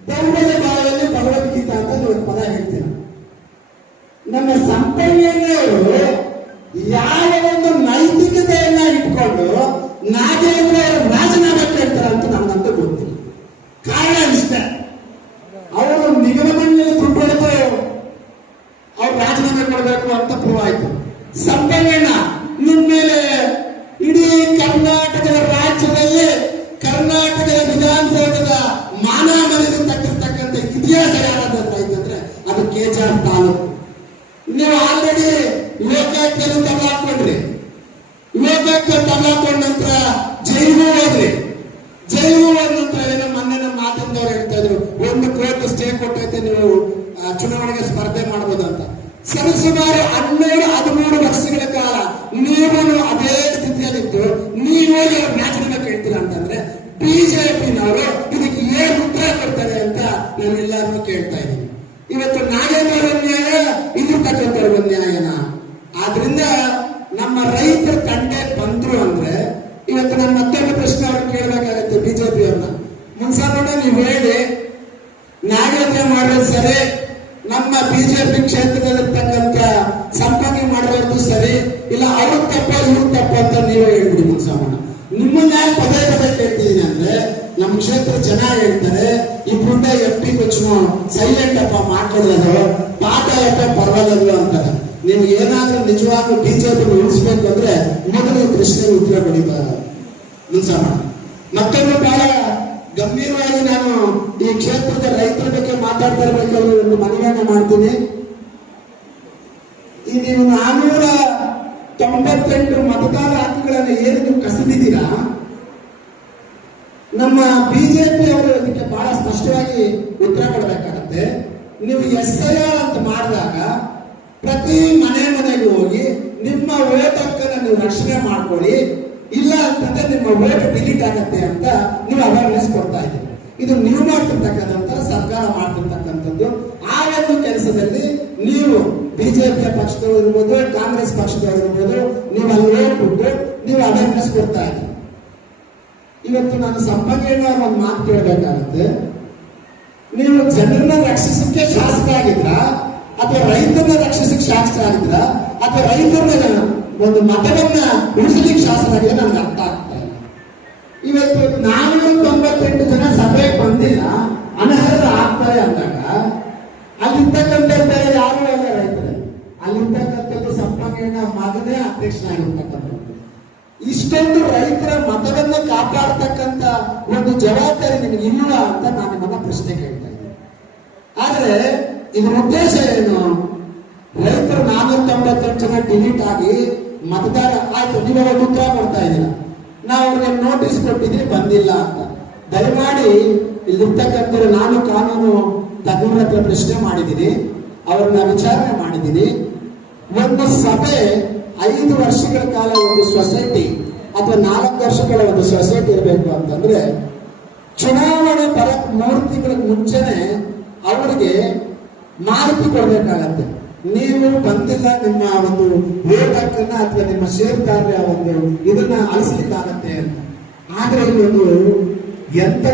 ಧರ್ಮದ ಬಾಯಲ್ಲಿ ಭಗವದ್ಗೀತಾ ಅಂತ ಒಂದು ಪದ ಹೇಳ್ತೀನಿ. ನಮ್ಮ ಸಂಪನ್ನೆಯವರು ಯಾವ ಒಂದು ನೈತಿಕತೆಯನ್ನ ಇಟ್ಕೊಂಡು ನಾಗೇಂದ್ರ ಅವರು ರಾಜೀನಾಮೆ ಕೇಳ್ತಾರೆ ಅಂತ ನಮ್ಗಂತೂ ಗೊತ್ತಿಲ್ಲ. ಕಾರಣ ಇಷ್ಟ, ಅವರು ನಿಗಮ ಮಂಡಳಿ ದುಡ್ಡು ಹೊಡೆದು ಅವ್ರು ರಾಜೀನಾಮೆ ಕೊಡಬೇಕು ಅಂತ ಪ್ರೂವ್ ಆಯ್ತು. ಸಂಪಂಗಣ್ಣ, ನಿಮ್ಮ ಮೇಲೆ ಇಡೀ ಕರ್ನಾಟಕದ ರಾಜ್ಯದಲ್ಲಿ, ಕರ್ನಾಟಕದ ವಿಧಾನಸೌಧದ ಮಾನ ಮರ್ಯಾದೆ ತಕ್ಕಿರ್ತಕ್ಕಂಥ ಇತಿಹಾಸ ಯಾರಾದ್ರೂ ಆಯ್ತಂದ್ರೆ ಅದು ಕೆಜಾರ್ ತಾಲೂಕು. ನೀವು ಆಲ್ರೆಡಿ ಲೋಕಾಯುಕ್ತರು ತಗೊಳ್ಕೊಂಡ್ರಿ, ಲೋಕಾಯುಕ್ತ ತಗೊಳ್ಕೊಂಡ ನಂತರ ಜೈಲಿಗೂ ಹೋದ್ರಿ. ಜೈಲಿಗೂ ಹೋದ ನಂತರ ಏನೋ ಮೊನ್ನೆ ನಮ್ಮ ಮಾಧ್ಯಮದವ್ರು ಹೇಳ್ತಾ ಇದ್ರು, 1 ಕೋರ್ಟ್ ಸ್ಟೇ ಕೊಟ್ಟೈತೆ, ನೀವು ಚುನಾವಣೆಗೆ ಸ್ಪರ್ಧೆ ಮಾಡಬಹುದು ಅಂತ. ಸರಿಸುಮಾರು 12-13 ವರ್ಷಗಳ ಕಾಲ ನೀವು ಅದೇ ಸ್ಥಿತಿಯಲ್ಲಿದ್ದು ನೀವು ರಾಜೀನಾಮೆ ಕೇಳ್ತೀರಾ ಅಂತಂದ್ರೆ ಬಿಜೆಪಿನವರು ಇದಕ್ಕೆ ಏನು ಉತ್ತರ ಕೊಡ್ತಾರೆ ಅಂತ ನಾನು ಎಲ್ಲರನ್ನೂ ಕೇಳ್ತಾ ಇದ್ದೀನಿ. ಇವತ್ತು ನಾಗೇಂದ್ರ ನ್ಯಾಯ, ಇದ್ರ ತಕ್ಕಂಥ ನ್ಯಾಯನ. ಆದ್ರಿಂದ ಆದ್ರಿಂದ ನಮ್ಮ ರೈತರ ತಂಡೆ ಬಂದ್ರು ಅಂದ್ರೆ ಇವತ್ತು ನಾನು ಮತ್ತೊಂದು ಪ್ರಶ್ನೆ ಅವ್ರು ಕೇಳಬೇಕಾಗತ್ತೆ ಬಿಜೆಪಿ ಅವ್ರನ್ನ. ಮುನ್ಸಾನೋಡ ನೀವು ಹೇಳಿ ನ್ಯಾಯೋದಯ ಮಾಡೋದು ಸರಿ, ನಮ್ಮ ಬಿಜೆಪಿ ಕ್ಷೇತ್ರದಲ್ಲಿರ್ತಕ್ಕಂಥ ಸಂಪರ್ಕ ಮಾಡೋದು ಸರಿ, ಇಲ್ಲ ಅವ್ರ ತಪ್ಪ ಇವ್ರ ತಪ್ಪ ಅಂತ ನೀವೇ ಹೇಳ್ಬಿಡಿ ಮುನ್ಸಾಮಣ್ಣ. ನಿಮ್ಮನ್ನ ಪದೇ ಪದೇ ಕೇಳ್ತಿದ್ದೀನಿ ಅಂದ್ರೆ ನಮ್ಮ ಕ್ಷೇತ್ರ ಜನ ಹೇಳ್ತಾರೆ ಇಬ್ಬರಿಂದ ಎಂ.ಪಿ ಕೊಚ್ಚು ಸೈಲೆಂಟ್ ಅಪ್ಪ ಮಾತಾಡೋದು ಪಾಠ ಯಾಕೆ ಪರವಾಗಿಲ್ಲ ಅಂತಾರೆ. ನೀವು ಏನಾದ್ರೂ ನಿಜವಾಗ್ಲೂ ಬಿಜೆಪಿ ಉಳಿಸ್ಬೇಕು ಅಂದ್ರೆ ಮೊದಲು ಈ ಪ್ರಶ್ನೆಗೆ ಉತ್ತರ ಕೊಡಿ ಮುನ್ಸಾಮಣ್ಣ. ಮತ್ತೊಂದು ಬಹಳ ಗಂಭೀರವಾಗಿ ನಾನು ಈ ಕ್ಷೇತ್ರದ ರೈತರ ಬಗ್ಗೆ ಮಾತಾಡ್ತಾ ಇರಬೇಕಾದ್ರೆ ಒಂದು ಮನವಿಯನ್ನ ಮಾಡ್ತೀನಿ. ಈ ನೀವು 498 ಮತದಾರ ಹಕ್ಕುಗಳನ್ನು ಏನು ನೀವು ಕಸಿದಿದ್ದೀರಾ, ನಮ್ಮ ಬಿಜೆಪಿ ಅವರು ಇದಕ್ಕೆ ಬಹಳ ಸ್ಪಷ್ಟವಾಗಿ ಉತ್ತರ ಕೊಡಬೇಕಾಗತ್ತೆ. ನೀವು SIR ಅಂತ ಮಾಡಿದಾಗ ಪ್ರತಿ ಮನೆಗೂ ಹೋಗಿ ನಿಮ್ಮ ವೋಟ್ ಹಕ್ಕನ್ನು ನೀವು ರಕ್ಷಣೆ ಮಾಡ್ಕೊಳ್ಳಿ, ಇಲ್ಲ ಅಂತಂದ್ರೆ ನಿಮ್ಮ ವೋಟ್ ಡಿಲೀಟ್ ಆಗತ್ತೆ ಅಂತ ನೀವು ಅವೇರ್ನೆಸ್ ಕೊಡ್ತಾ ಇದ್ದೀರಿ. ಇದು ನೀವು ಮಾಡ್ತಿರ್ತಕ್ಕಂಥ ಸರ್ಕಾರ ಮಾಡ್ತಿರ್ತಕ್ಕಂಥದ್ದು. ಆ ಒಂದು ಕೆಲಸದಲ್ಲಿ ನೀವು ಬಿಜೆಪಿಯ ಪಕ್ಷದವರು ಇರ್ಬೋದು, ಕಾಂಗ್ರೆಸ್ ಪಕ್ಷದವರು ಇರ್ಬೋದು, ನೀವು ಅಲ್ಲಿ ಹೋಗ್ಬಿಟ್ಟು ನೀವು ಅವೇರ್ನೆಸ್ ಕೊಡ್ತಾ ಇದ್ದೀರಿ. ಇವತ್ತು ನಾನು ಸಂಪಂಗೇನ ಒಂದು ಮಾತು ಕೇಳಬೇಕಾಗುತ್ತೆ. ನೀವು ಜನರನ್ನ ರಕ್ಷಿಸಕ್ಕೆ ಶಾಸಕ ಆಗಿದ್ರ ಅಥವಾ ರೈತರನ್ನ ರಕ್ಷಿಸಕ್ಕೆ ಶಾಸಕ ಆಗಿದ್ರ ಅಥವಾ ರೈತರನ್ನ ಒಂದು ಮತವನ್ನ ಉಳಿಸಲಿಕ್ಕೆ ಶಾಸಕ ಆಗಿದೆ ನನಗೆ ಅರ್ಥ ಆಗ್ತಾ ಇಲ್ಲ. ಇವತ್ತು 498 ಜನ ಸಭೆಗೆ ಬಂದಿಲ್ಲ, ಅನರ್ಹ ಆಗ್ತಾರೆ ಅಂದಾಗ ಅಲ್ಲಿರ್ತಕ್ಕಂಥ ಯಾರು ಅಲ್ಲ ರೈತರೇ, ಅಲ್ಲಿರ್ತಕ್ಕಂಥದ್ದು ಸಂಪಂಗೇನ ಮಗನೇ ಅಧ್ಯಕ್ಷನಾಗಿರ್ತಕ್ಕಂಥದ್ದು. ಇಷ್ಟೊಂದು ರೈತರ ಮತವನ್ನ ಕಾಪಾಡ್ತಕ್ಕಂಥ ಒಂದು ಜವಾಬ್ದಾರಿ ನಿಮಗೆ ಇಲ್ಲ ಅಂತ ನಾನು ನಿಮ್ಮನ್ನ ಪ್ರಶ್ನೆ ಕೇಳ್ತಾ ಇದ್ದೀನಿ. ಆದ್ರೆ ಇದರ ಉದ್ದೇಶ ಏನು? ರೈತರು 498 ಜನ ಡಿಲೀಟ್ ಆಗಿ ಮತದಾರ ಆಯ್ತು, ನೀವೆಲ್ಲ ಉತ್ತರ ಕೊಡ್ತಾ ಇದ್ದೀರಾ, ನಾವು ಅವ್ರಿಗೆ ನೋಟಿಸ್ ಕೊಟ್ಟಿದ್ದೀವಿ ಬಂದಿಲ್ಲ ಅಂತ. ದಯಮಾಡಿ ಇಲ್ಲಿರ್ತಕ್ಕಂಥ ನಾನು ಕಾನೂನು ತಜ್ಞರ ಹತ್ರ ಪ್ರಶ್ನೆ ಮಾಡಿದ್ದೀನಿ, ಅವ್ರನ್ನ ವಿಚಾರಣೆ ಮಾಡಿದ್ದೀನಿ. ಒಂದು ಸಭೆ 5 ವರ್ಷಗಳ ಕಾಲ ಒಂದು ಸೊಸೈಟಿ ಅಥವಾ 4 ವರ್ಷಗಳ ಒಂದು ಸೊಸೈಟಿ ಇರಬೇಕು ಅಂತಂದ್ರೆ ಚುನಾವಣೆ ಬರಕ್ 3 ತಿಂಗಳ ಮುಂಚೆನೆ ಅವರಿಗೆ ಮಾಹಿತಿ ಕೊಡ್ಬೇಕಾಗತ್ತೆ. ನೀವು ಬಂದಿಲ್ಲ, ನಿಮ್ಮ ಒಂದು ವೋಟ್ ಹಕ್ಕನ್ನ ಅಥವಾ ನಿಮ್ಮ ಷೇರುದಾರರ ಒಂದು ಇದನ್ನ ಅಳಿಸ್ಲಿಕ್ಕಾಗತ್ತೆ ಅಂತ. ಆದ್ರೆ ಇಲ್ಲೊಂದು ಎಂತ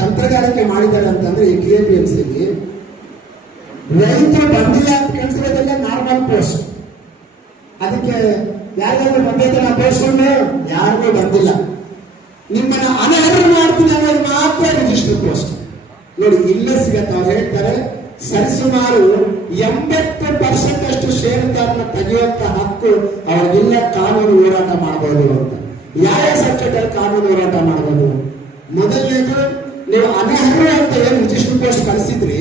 ತಂತ್ರಗಾರಿಕೆ ಮಾಡಿದ್ದಾರೆ ಅಂತಂದ್ರೆ ಈ KPMCಲಿ ರೈತರು ಬಂದಿಲ್ಲ ಅಂತ ಕೇಳಿಸಿರೋದೆಲ್ಲ ನಾರ್ಮಲ್ ಪೋಸ್ಟ್. ಅದಕ್ಕೆ ಯಾರಿಗಾದ್ರೂ ಬಂದೈತಲ್ಲ ಪೋಸ್ಟ್ಕೊಂಡು ಯಾರಿಗೂ ಬಂದಿಲ್ಲ. ನಿಮ್ಮನ್ನ ಅನರ್ಹ ಮಾಡ್ತೀನಿ ಅನ್ನೋದು ಮಾತ್ರ ರಿಜಿಸ್ಟರ್ ಪೋಸ್ಟ್. ನೋಡಿ ಇಲ್ಲೇ ಸಿಗತ್ತೆ. ಅವ್ರು ಹೇಳ್ತಾರೆ ಸರಿಸುಮಾರು 80% ಅಷ್ಟು ಷೇರುದಾರನ ತೆಗೆಯುವಂತ ಹಕ್ಕು ಅವ್ರಿಗಿಲ್ಲ, ಕಾನೂನು ಹೋರಾಟ ಮಾಡಬಹುದು ಅಂತ. ಯಾವ ಸಬ್ಜೆಕ್ಟ್ ಅಲ್ಲಿ ಕಾನೂನು ಹೋರಾಟ ಮಾಡಬಹುದು? ಮೊದಲನೇದು, ನೀವು ಅನರ್ಹ ಅಂತ ಏನು ರಿಜಿಸ್ಟರ್ ಪೋಸ್ಟ್ ಕಳಿಸಿದ್ರಿ,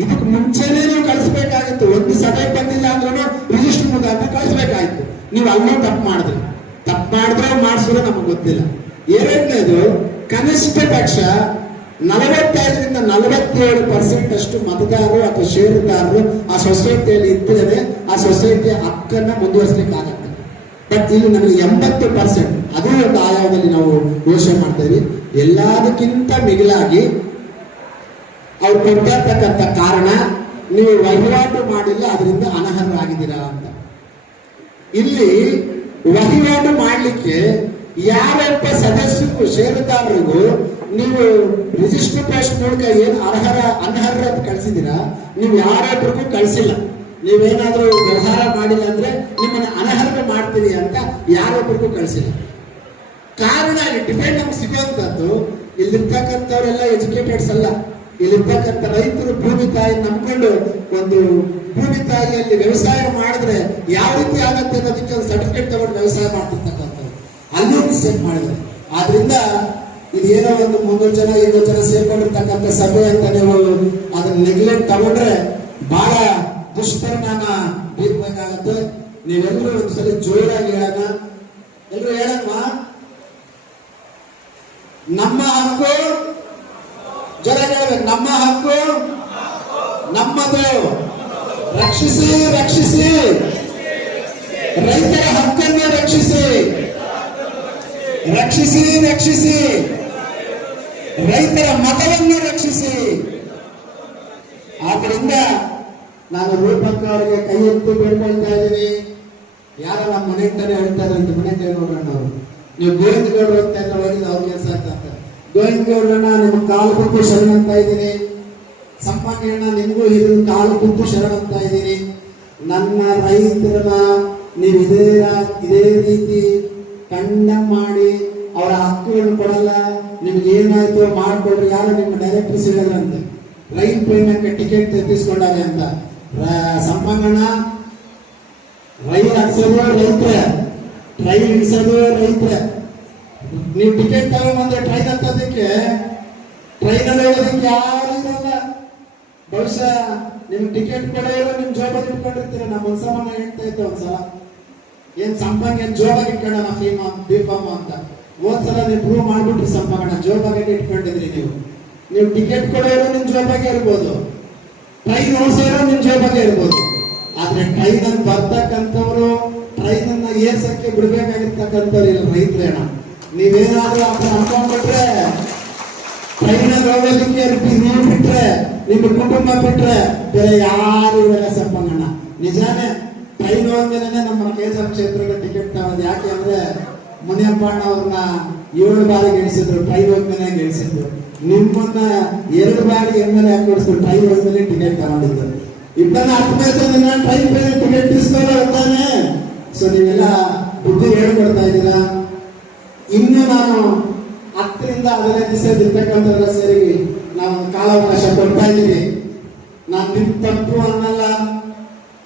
ಇದಕ್ಕೆ ಮುಂಚೆನೇ ನೀವು ಕಳಿಸ್ಬೇಕಾಗಿತ್ತು. ಒಂದು ಸಭೆಗೆ ಬಂದಿಲ್ಲ ಅಂದ್ರೂ ರಿಜಿಸ್ಟರ್ ಮುಖಾಂತರ ಕಳಿಸ್ಬೇಕಾಗಿತ್ತು. ನೀವು ಅಲ್ಲೂ ತಪ್ಪು ಮಾಡಿದ್ರೆ ಮಾಡಿಸಿದ್ರೆ ನಮಗೆ ಗೊತ್ತಿಲ್ಲ. ಎರಡನೇದು, ಕನಿಷ್ಠ ಪಕ್ಷ 45ರಿಂದ 47% ಅಷ್ಟು ಮತದಾರರು ಅಥವಾ ಷೇರುದಾರರು ಆ ಸೊಸೈಟಿಯಲ್ಲಿ ಇದ್ದರೆ ಆ ಸೊಸೈಟಿಯ ಹಕ್ಕನ್ನ ಮುಂದುವರಿಸಲಿಕ್ಕಾಗತ್ತೆ. ಬಟ್ ಇಲ್ಲಿ ನಮಗೆ 80%, ಅದು ಒಂದು ಆಯಾಮದಲ್ಲಿ ನಾವು ಯೋಚನೆ ಮಾಡ್ತಾ ಇದೀವಿ. ಎಲ್ಲದಕ್ಕಿಂತ ಮಿಗಿಲಾಗಿ ಅವ್ರು ಕೊಟ್ಟಿರ್ತಕ್ಕಂಥ ಕಾರಣ ನೀವು ವಹಿವಾಟು ಮಾಡಿಲ್ಲ, ಅದರಿಂದ ಅನರ್ಹರಾಗಿದ್ದೀರಾ ಅಂತ. ಇಲ್ಲಿ ವಹಿವಾಟು ಮಾಡಲಿಕ್ಕೆ ಯಾರೊಬ್ಬ ಸದಸ್ಯರು ಷೇರುದಾರರಿಗೂ ನೀವು ರಿಜಿಸ್ಟರ್ ಪೋಸ್ಟ್ ಮೂಲಕ ಏನು ಅನರ್ಹ ಕಳಿಸಿದ್ದೀರಾ, ನೀವು ಯಾರೊಬ್ಬರಿಗೂ ಕಳಿಸಿಲ್ಲ. ನೀವೇನಾದ್ರೂ ವ್ಯವಹಾರ ಮಾಡಿಲ್ಲ ಅಂದ್ರೆ ನಿಮ್ಮನ್ನ ಅನರ್ಹ ಮಾಡ್ತೀರಿ ಅಂತ ಯಾರೊಬ್ಬರಿಗೂ ಕಳಿಸಿಲ್ಲ. ಕಾರಣ ಡಿಫೆಂಡ್ ನಮ್ಗೆ ಸಿಗುವಂತದ್ದು, ಇಲ್ಲಿರ್ತಕ್ಕಂಥವರೆಲ್ಲ ಎಜುಕೇಟೆಡ್ಸ್ ಅಲ್ಲ. ಇಲ್ಲಿರ್ತಕ್ಕಂಥ ರೈತರು ಭೂಮಿ ತಾಯಿ ನಂಬ್ಕೊಂಡು ಒಂದು ಭೂಮಿ ತಾಯಿಯಲ್ಲಿ ವ್ಯವಸಾಯ ಮಾಡಿದ್ರೆ ಯಾವ ರೀತಿ ಆಗತ್ತೆ ಅನ್ನೋದಕ್ಕೆ ಒಂದು ಸರ್ಟಿಫಿಕೇಟ್ ತಗೊಂಡು ವ್ಯವಸಾಯ ಮಾಡ್ತಿರ್ತಕ್ಕಂಥವ್ರು ಅಲ್ಲೂ ಮಿಸ್ಟೇಕ್ ಮಾಡಿದ್ರೆ. ಆದ್ರಿಂದ ಇದೇನೋ ಒಂದು 300 ಜನ 200 ಜನ ಸೇರ್ಕೊಂಡಿರ್ತಕ್ಕಂಥ ಸಭೆ ಅಂತ ನೀವು ಅದನ್ನ ನೆಗ್ಲೆಕ್ಟ್ ತಗೊಂಡ್ರೆ ಬಹಳ ದುಷ್ಪರಿಣಾಮ ಬೀರ್ಬೇಕಾಗತ್ತೆ. ನೀವೆಲ್ಲರೂ ಒಂದ್ಸಲ ಜೋರಾಗಿ ಹೇಳೋಣ, ಎಲ್ಲರೂ ಹೇಳಮ್ಮ, ನಮ್ಮ ಹಕ್ಕು ಜೋರಾಗಿ ಹೇಳ್ಬೇಕು, ನಮ್ಮ ಹಕ್ಕು ನಮ್ಮದು, ರಕ್ಷಿಸಿ ರಕ್ಷಿಸಿ ರೈತರ ಹಕ್ಕನ್ನು ರಕ್ಷಿಸಿ, ರಕ್ಷಿಸಿ ರಕ್ಷಿಸಿ ರೈತರ ಮತವನ್ನು ರಕ್ಷಿಸಿ. ಆದ್ದರಿಂದ ನಾನು ರೂಪಕ್ಕ ಅವರಿಗೆ ಕೈ ಎತ್ತಿ ಬೇಡ್ಕೊಳ್ತಾ ಇದ್ದೀನಿ. ಯಾರ ನಮ್ಮ ಮನೆ ಅಂತಾನೆ ಹೇಳ್ತಾ ಇದ್ರಂತೆ ಮನೆ ದೇವೇಗೌಡಣ್ಣವರು. ನೀವು ಗೋವಿಂದ ಗೌಡ್ರು ಹೋಗ್ತಾ ಇದ್ರೆ ಹೋಗಿದ್ದು ಅವ್ರ ಕೆಲಸ ಆಗ್ತಂತ. ಗೋವಿಂದ ಗೌಡ್ರಣ್ಣ ನಿಮ್ಮ ಕಾಲು ಬಿದ್ದು ಶರಣ ಅಂತ ಇದ್ದೀನಿ. ಸಂಪಂಗಿ ಅಣ್ಣ ನಿಮಗೂ ಇದು ಕಾಲು ಬಿದ್ದು ಶರಣ ಅಂತ ಇದ್ದೀನಿ. ನನ್ನ ರೈತರನ್ನ ನೀವು ಇದೇ ರೀತಿ ಕಂಡಮ್ ಮಾಡಿ ಅವರ ಹಕ್ಕುಗಳನ್ನು ಕೊಡಲ್ಲ, ನಿಮ್ಗೆ ಏನಾಯ್ತು ಮಾಡ್ಕೊಡ್ರಿ. ಯಾರು ನಿಮ್ಮ ಡೈರೆಕ್ಟರ್ಸ್ ಹೇಳಿದ್ರಂತೆ ರೈಲ್ ಟ್ರೈನ್ ಟಿಕೆಟ್ ತೆಗೆಸ್ಕೊಂಡಾರೆ ಅಂತ. ಸಂಪಂಗಣ್ಣ ರೈಲ್ ಹತ್ಸೋದು ರೈತರೆ, ಟ್ರೈನ್ ಇಳಿಸೋದು ರೈತರೆ. ನೀವು ಟಿಕೆಟ್ ತಗೊಂಡ್ಬಂದ್ರೆ ಟ್ರೈನ್ ಹತ್ತೋದಕ್ಕೆ, ಟ್ರೈನಲ್ಲಿ ಹೋಗೋದಕ್ಕೆ ಯಾರು ಇರಲ್ಲ. ಬಹುಶಃ ನಿಮ್ಗೆ ಟಿಕೆಟ್ ಕೊಡೋರು ನಿಮ್ ಜೋಬಲ್ಲಿ ಇಟ್ಕೊಂಡಿರ್ತೀರ. ನಮ್ಮ ಒಂದ್ಸಲ ಹೇಳ್ತಾ ಇದ್ದೆ, ಒಂದ್ಸಲ ಏನ್ ಸಂಪಂಗ ಏನ್ ಜೋಬಾಗಿ ಇಟ್ಕೊಂಡ ಬಿಫಾಮ್ ಅಂತ. ಹೋದ್ಸಲ ನೀವು ಪ್ರೂವ್ ಮಾಡ್ಬಿಟ್ರಿ ಸಂಪಂಗಣ್ಣ ಜೋಬಾಗಿ ಇಟ್ಕೊಂಡಿದ್ರಿ. ನೀವು ಟಿಕೆಟ್ ಕೊಡೋರು ನಿಮ್ ಜೋಬಾಗೆ ಇರ್ಬೋದು, ಟ್ರೈನ್ ಓಡಿಸೋರು ನಿಮ್ ಜೋಬಾಗೆ ಇರ್ಬೋದು. ಆದ್ರೆ ಟ್ರೈನ್ ಅಲ್ಲಿ ಬರ್ತಕ್ಕಂಥವ್ರು, ಟ್ರೈನ್ ಅನ್ನ ಏರ್ಸಕ್ಕೆ ಬಿಡ್ಬೇಕಾಗಿರ್ತಕ್ಕಂಥವ್ರು ಇಲ್ಲ ರೈತರೇನ. ನೀವೇನಾದ್ರೂ ಅಂತ ಅನ್ಕೊಂಡ್ಬಿಟ್ರೆ ಟ್ರೈನ್ ಅಲ್ಲಿ ಹೋಗೋದಕ್ಕೆ ನೀವು ಬಿಟ್ರೆ, ನಿಮ್ಮ ಕುಟುಂಬ ಬಿಟ್ರೆ ಬೇರೆ ಯಾರು ಇರಲ್ಲ ಸಂಪಂಗಣ್ಣ. ನಿಜಾನೇ ಟ್ರೈನ್ ಹೋದ್ಮೇಲೆ ನಮ್ಮ ಕೆಎಸ್ಆರ್ ಕ್ಷೇತ್ರದ ಟಿಕೆಟ್ ತಗೋದು. ಯಾಕೆ ಅಂದ್ರೆ ಮುನಿಯಪ್ಪ ಅಣ್ಣ ಅವ್ರನ್ನ 7 ಬಾರಿ ಗೆಲ್ಸಿದ್ರು, ಟ್ರೈನ್ ಹೋದ್ಮೇಲೆ ಗೆಲ್ಸಿದ್ರು. ನಿಮ್ಮನ್ನ 2 ಬಾರಿ ಎಮ್ಮೆಲ್ಯೆ ಹಾಕೊಡಿಸಿದ್ರು, ಟ್ರೈನ್ ಹೋದ್ಮೇಲೆ ಟಿಕೆಟ್ ತಗೊಂಡಿದ್ದು. ಇಬ್ಬರನ್ನ ಅರ್ಥಮೈತದನ್ನ ಟ್ರೈನ್ ಮೇಲೆ ಟಿಕೆಟ್ ಇಸ್ಕೊಂಡು ಹೋಗ್ತಾನೆ. ಸೊ ನೀವೆಲ್ಲ ಬುದ್ಧಿ ಹೇಳ್ಕೊಡ್ತಾ ಇದ್ದೀರಾ. ಇನ್ನು ನಾನು 10 ರಿಂದ 15 ದಿವಸ ಇರ್ತಕ್ಕಂಥವ್ರ ಸೇರಿ ನಾವು ಕಾಲಾವಕಾಶ ಕೊಡ್ತಾ ಇದ್ದೀನಿ. ನಾನು ನಿಮ್ ತಪ್ಪು ಅನ್ನಲ್ಲ,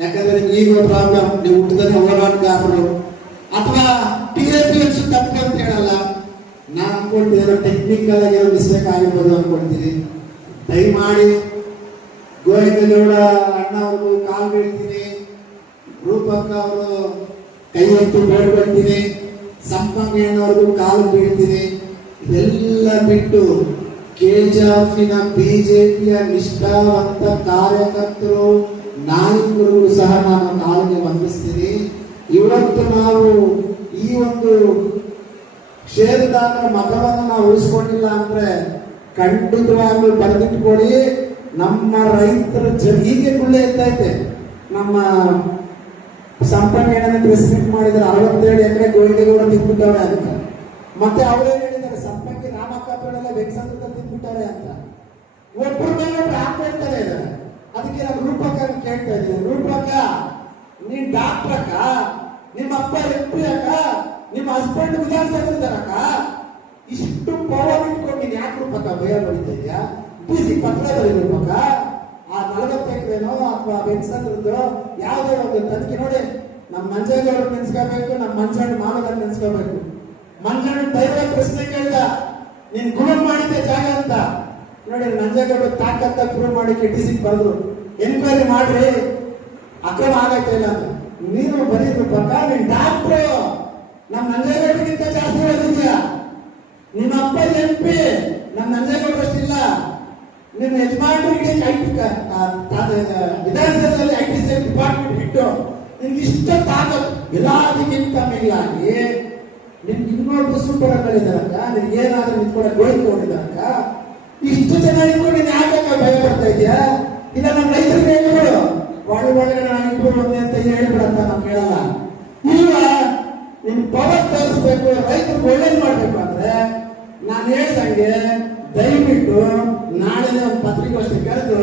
ಯಾಕಂದ್ರೆ ಈಗ ಪ್ರಾಬ್ಲಮ್ ನೀವು ಹುಟ್ಟದನೆ ಹೋರಾಟಗಾರರು ಅಥವಾ TAPMC ತಪ್ಪು ಅಂತ ಹೇಳಲ್ಲ. ನಾನು ಅನ್ಕೊಳ್ತೀನಿ ಟೆಕ್ನಿಕಲ್ ಆಗಿ ಏನೋ ಮಿಸ್ಟೇಕ್ ಆಗಿರ್ಬೋದು ಅನ್ಕೊಳ್ತೀನಿ. ದಯಮಾಡಿ ಗೋವಿಂದಗೌಡ ಅಣ್ಣ ಅವರು ಕಾಲು ಬೀಳ್ತೀನಿ, ರೂಪಕ್ಕ ಅವರು ಕೈ ಎತ್ತು ಬೇಡ್ಕೊಳ್ತೀನಿ, ಸಂಪಂಗಿ ಅಣ್ಣವ್ರಿಗೂ ಕಾಲು ಬೀಳ್ತೀನಿ. ಇದೆಲ್ಲ ಬಿಟ್ಟು ಕೆಜಾಫಿನ ಬಿಜೆಪಿಯ ನಿಷ್ಠಾವಂತ ಕಾರ್ಯಕರ್ತರು ನಾಯಕರು ಸಹ ನಾನು ಕಾಲಿಗೆ ವಂದಿಸ್ತೀನಿ. ಇವತ್ತು ನಾವು ಈ ಒಂದು ಕ್ಷೇತ್ರದಾರರ ಮತವನ್ನು ನಾವು ಉಳಿಸ್ಕೊಂಡಿಲ್ಲ ಅಂದ್ರೆ ಖಂಡಿತವಾಗ್ಲೂ ಬರೆದಿಟ್ಕೊಡಿ. ನಮ್ಮ ರೈತರ ಹೀಗೆ ಗುಳ್ಳೆ ಇರ್ತೈತೆ. ನಮ್ಮ ಸಂಪಂಗಿ ಅಣ್ಣನ ಪ್ರೆಸಿಡೆಂಟ್ ಮಾಡಿದ್ರೆ 67 ಎಕರೆ ಗೋವಿಂದಗೌಡ ತಿಂದ್ಬಿಟ್ಟವ್ರೆ ಅಂತ. ಮತ್ತೆ ಅವರೇ ಹೇಳಿದ್ದಾರೆ ಸಂಪಂಗಿ ರಾಮಕ್ಕಪ್ಪಳೆಲ್ಲ ವೆಕ್ಸಂದ್ರದಲ್ಲಿ ತಿಂದ್ಬಿಟ್ಟವ್ರೆ ಅಂತ. ಒಬ್ಬರ ಮೇಲೆ ಒಬ್ರು ಹಾಕ್ಕೊಳ್ತಾರೆ ಇದ್ದಾರೆ. ಅದಕ್ಕೆ ನಾನು ರೂಪಕ್ಕ ಕೇಳ್ತಾ ಇದ್ದೀನಿ, ರೂಪಕ್ಕ ನೀನ್ ಡಾಕ್ಟರ್ ಅಕ್ಕ, ನಿಮ್ಮ ಅಪ್ಪ MP ಅಕ್ಕ, ನಿಮ್ಮ ಹಸ್ಬೆಂಡ್ ವಿಧಾನಸಭೆದಾರಕ್ಕ, ಇಷ್ಟು ಪವರ್ ಇಟ್ಕೊಂಡು ನೀನ್ ಯಾಕೆ ರೂಪಕ್ಕ ಭಯ ಬಡಿತಾ ಇದೆಯಾ? ಬಿಸಿ ಪತ್ರ ಬರೀ ರೂಪಕ್ಕ. ಆ 40 ಎಕರೆನೋ ಅಥವಾ ಬೆನ್ಸಂದ್ರದ್ದು ಯಾವ್ದೋ ಒಂದು ತನಿಖೆ ನೋಡಿ. ನಮ್ಮ ಮಂಜೇಗೌಡರು ನೆನ್ಸ್ಕೋಬೇಕು, ನಮ್ಮ ಮಂಜಣ್ಣ ಮಾಲಗಾರ ನೆನ್ಸ್ಕೋಬೇಕು. ಮಂಜಣ್ಣ ಧೈರ್ಯ ಪ್ರಶ್ನೆ ಕೇಳ್ದ, ನೀನ್ ಗುಣ ಮಾಡಿದ್ದೆ ಜಾಗ ಅಂತ. ನೋಡಿ ನಂಜೇಗೌಡ ತಾಕತ್ತ ಪ್ರೂವ್ ಮಾಡಿ KTC ಬರೆದ್ರು, ಎನ್ಕ್ವೈರಿ ಮಾಡ್ರಿ, ಅಕ್ರಮ ಆಗೈತೆ ಇಲ್ಲ ಅಂತ. ನೀನು ಬರೀದ್ರು ಪಕ್ಕ, ನೀನ್ ಡಾಕ್ಟ್ರು, ನಮ್ಮ ನಂಜೇಗೌಡರಿಗಿಂತ ಜಾಸ್ತಿ ಓದಿದ್ಯಾ. ನಿಮ್ಮ ಅಪ್ಪ MP, ನಮ್ಮ ನಂಜೇಗೌಡರಷ್ಟಿಲ್ಲ. ನಿಮ್ಮ ಯಜಮಾನರಿಗೆ ವಿಧಾನಸಭೆಯಲ್ಲಿ IT ಡಿಪಾರ್ಟ್ಮೆಂಟ್ ಇಟ್ಟು ನಿಮ್ಗೆ ಇಷ್ಟ ತಾಕತ್ ಎಲ್ಲದಕ್ಕಿಂತ ಮೇಲಾಗಿ ನಿಮ್ಗೆ ಇನ್ನೊಂದು ಸೂಪರ್ಗಳಿದ್ದಾರಕ್ಕ, ನಿಮ್ಗೆ ಏನಾದ್ರೂ ನಿಂತ್ಕೊಂಡ ಗೋಳಿಕೊಂಡಿದ್ದಾರಕ್ಕ. ಇಷ್ಟು ಜನ ಇಟ್ಕೊಂಡು ನೀನ್ ಯಾಕೆ ಭಯ ಬರ್ತಾ ಇದೆಯಾ? ಇಲ್ಲ ನಮ್ಮ ರೈತರಿಗೆ ಹೇಳ್ಬಿಡು, ಒಳಗಡೆ ನಾನು ಇಟ್ಕೊಂಡು ಒಂದೇ ಅಂತ ಹೇಳ್ಬಿಡಂತ ನಾವು ಕೇಳಲ್ಲ. ಈಗ ನಿಮ್ ಪವರ್ ತೋರಿಸ್ಬೇಕು, ರೈತರಿಗೆ ಒಳ್ಳೇದು ಮಾಡ್ಬೇಕು ಅಂದ್ರೆ ನಾನು ಹೇಳ್ದಂಗೆ ದಯವಿಟ್ಟು ನಾಳೆ ಒಂದು ಪತ್ರಿಕೋಷ್ಠಿ ಕರೆದು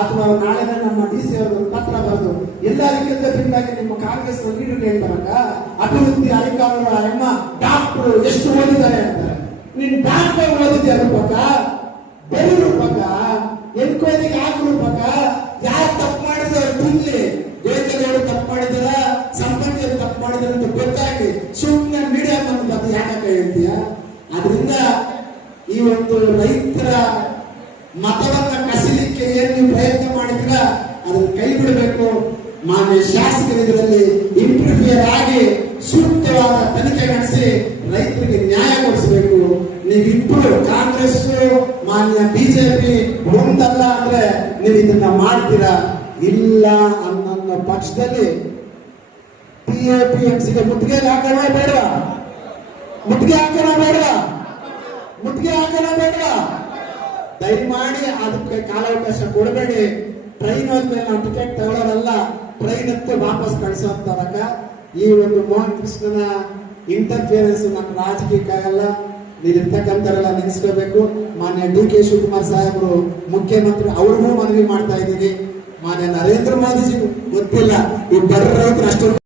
ಅಥವಾ ನಾಳೆ ನಮ್ಮ DC ಅವರು ಪತ್ರ ಬರೆದು ಎಲ್ಲರಿಗಿಂತ ಭಿನ್ನಾಗಿ ನಿಮ್ಮ ಕಾಂಗ್ರೆಸ್ ಲೀಡರ್ ಹೇಳ್ತಾರಕ್ಕ, ಅಭಿವೃದ್ಧಿ ಅಧಿಕಾರಿಗಳ ಅಮ್ಮ ಡಾಕ್ಟರ್ ಎಷ್ಟು ಓದಿದ್ದಾರೆ ಅಂತಾರೆ. ನೀನ್ ಡಾಕ್ಟರ್ ಓದಿದ್ಯಾ ರೂಪಕ್ಕ? ಬರೀ ರೂಪಕ್ಕ ಎನ್ಕ್ವೈರಿಗೆ ಹಾಕಿ ರೂಪಕ್ಕ. ಯಾರು ತಪ್ಪು ಮಾಡಿದ್ರು ಅವ್ರು ತಿನ್ಲಿ. ಗೋವಿಂದಗೌಡರು ತಪ್ಪು ಮಾಡಿದಾರ, ಸಂಪಂಗಿಯವರು ತಪ್ಪು ಮಾಡಿದಾರೆ ಅಂತ ಗೊತ್ತಾಗಿ ಸುಮ್ಮನೆ ಮೀಡಿಯಾ ಬಂದು ಯಾಕೆ ಹೇಳ್ತೀಯ? ಆದ್ರಿಂದ ಈ ಒಂದು ರೈತರ ಮತವನ್ನ ಕಸಿಲಿಕ್ಕೆ ಏನ್ ನೀವು ಪ್ರಯತ್ನ ಮಾಡಿದ್ರ ಅದನ್ನ ಕೈ ಬಿಡಬೇಕು. ಮಾನ್ಯ ಶಾಸಕರು ಇದರಲ್ಲಿ ಇಂಟರ್ಫಿಯರ್ ಆಗಿ ಸೂಕ್ತವಾದ ತನಿಖೆ ನಡೆಸಿ ರೈತರಿಗೆ ನ್ಯಾಯ ಕೊಡಿಸಬೇಕು. ನೀವಿಬ್ಬರು ಕಾಂಗ್ರೆಸ್ ಮಾನ್ಯ ಬಿಜೆಪಿ ಒಂದಲ್ಲ ಅಂದ್ರೆ ನೀವು ಇದನ್ನ ಮಾಡ್ತೀರಾ. ಇಲ್ಲ ಅನ್ನೋ ಪಕ್ಷದಲ್ಲಿ TAPMCಗೆ ಮುತ್ತಿಗೆ ಹಾಕೋಣ ಬೇಡವಾ? ಮುತ್ತಿಗೆ ಹಾಕೋಣ ಬೇಡವಾ? ಮುತ್ತಿಗೆ ಹಾಕೋಣ ಬೇಡವಾ? ದಯಮಾಡಿ ಅದಕ್ಕೆ ಕಾಲಾವಕಾಶ ಕೊಡಬೇಡಿ. ಟ್ರೈನ್ ಹೋದ್ಮೇಲೆ ನಾವು ಟಿಕೆಟ್ ತಗೊಳ್ಳೋರಲ್ಲ, ಟ್ರೈನ್ ಹತ್ತು ವಾಪಸ್ ಕಳಿಸೋಂತವಕ್ಕ ಈ ಒಂದು ಮೋಹನ್ ಕೃಷ್ಣನ ಇಂಟರ್ಫಿಯರೆನ್ಸ್ ನಮ್ಮ ರಾಜಕೀಯಕ್ಕಾಗಲ್ಲ. ನೀವಿರ್ತಕ್ಕಂಥವರೆಲ್ಲ ನಿಲ್ಲಿಸ್ಕೋಬೇಕು. ಮಾನ್ಯ DK ಶಿವಕುಮಾರ್ ಸಾಹೇಬರು ಮುಖ್ಯಮಂತ್ರಿ, ಅವ್ರಿಗೂ ಮನವಿ ಮಾಡ್ತಾ ಇದ್ದೀನಿ. ಮಾನ್ಯ ನರೇಂದ್ರ ಮೋದಿಜಿ ಗೊತ್ತಿಲ್ಲ, ಈ ಬಡ ರೈತರು ಅಷ್ಟೊಂದು